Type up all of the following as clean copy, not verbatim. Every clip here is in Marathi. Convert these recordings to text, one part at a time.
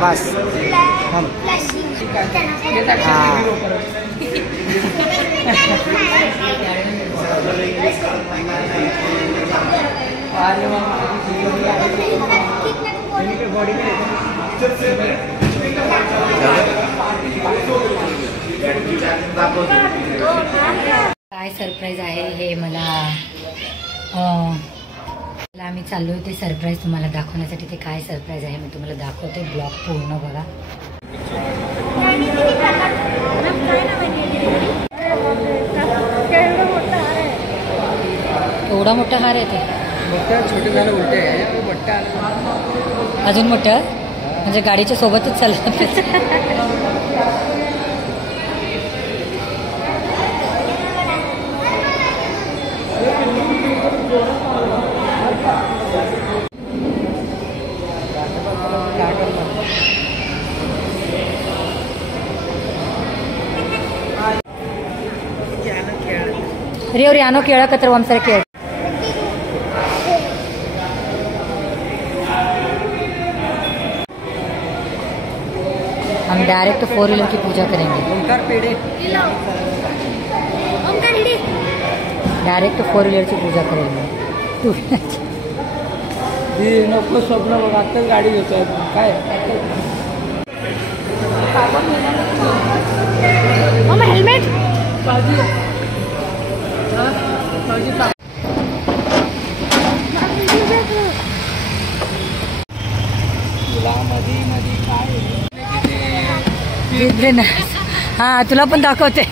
बस काय सरप्राईज आहे हे मला आम्ही चाललो होते सरप्राईज तुम्हाला दाखवण्यासाठी. ते काय सरप्राईज आहे मी तुम्हाला दाखवते. ब्लॉग पूर्ण बघा. एवढा मोठा हार आहे ते. छोटे झालं उलटे आहे मोठा अजून मोठं म्हणजे गाडीच्या सोबतच चाललं. रे यानो ಕೇಳಕತ್ತರ ಒಂದ್ಸಲ ಕೇಳಿ. हम डायरेक्ट 4 व्हीलर की पूजा करेंगे. डायरेक्ट 4 व्हीलर की पूजा करेंगे. नको स्वप्न बघ आत्ताच गाडी घेतोय काय हेल्मेट हा तुला पण दाखवते.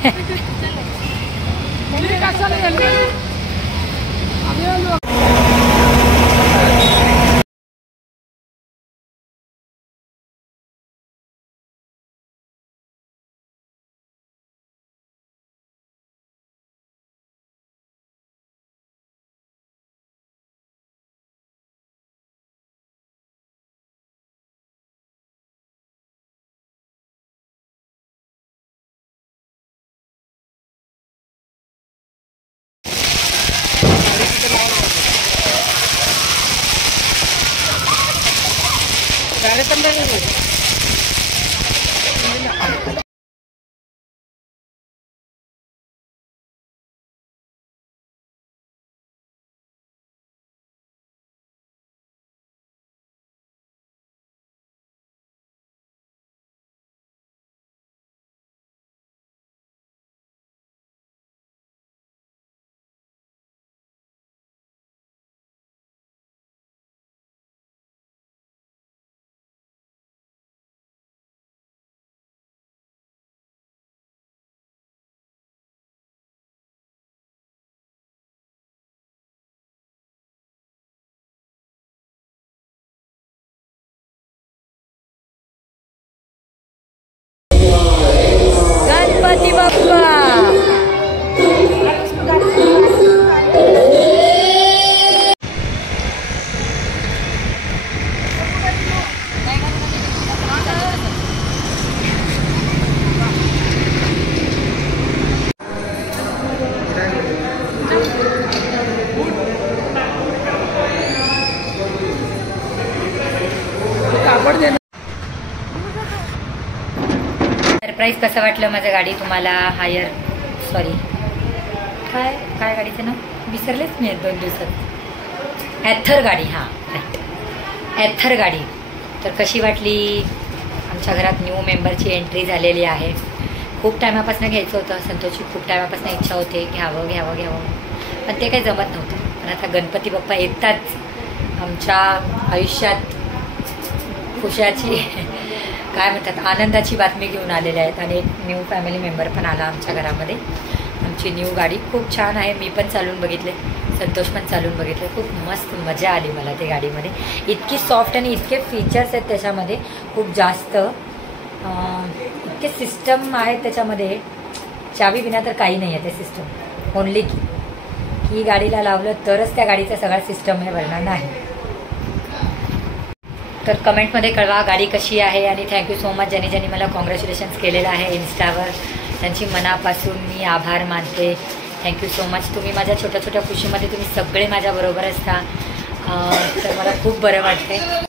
गणपती बाप्पा सरप्राईज कसं वाटलं माझं गाडी तुम्हाला. हायर सॉरी काय काय गाडीचं नाव विसरलेच मी 2 दिवसात. ॲथर गाडी. हां राईट ॲथर गाडी. तर कशी वाटली. आमच्या घरात न्यू मेंबरची एंट्री झालेली आहे. खूप टायमापासून घ्यायचं होतं. संतोषची खूप टायमापासून इच्छा होते घ्यावं घ्यावं घ्यावं पण ते काही जमत नव्हतं. पण आता गणपती बाप्पा येताच आमच्या आयुष्यात खुशाची काय म्हणतात आनंदाची बातमी घेऊन आलेले आहेत. आणि एक न्यू फॅमिली मेंबर पण आला आमच्या घरामध्ये. आमची न्यू गाडी खूप छान आहे. मी पण चालवून बघितले. संतोष पण चालवून बघितले. खूप मस्त मजा आली मला ते गाडीमध्ये. इतकी सॉफ्ट आणि इतके फीचर्स आहेत त्याच्यामध्ये खूप जास्त. इतके सिस्टम आहेत त्याच्यामध्ये. चावी विना तर काही नाही आहे ते सिस्टम. ओनली की गाडीला लावलं तरच त्या गाडीचा सगळा सिस्टम हे भरणार नाही. तर कमेंटमध्ये कळवा गाडी कशी आहे. आणि थँक्यू सो मच ज्यांनी ज्यांनी मला कॉंग्रॅच्युलेशन्स केलेलं आहे इन्स्टावर. त्यांची मनापासून मी आभार मानते. Thank you so much. तुम्ही माझ्या छोट्या छोट्या खुशीमध्ये तुम्ही सगळे माझ्याबरोबर असता. तर मला खूप बरं वाटतंय.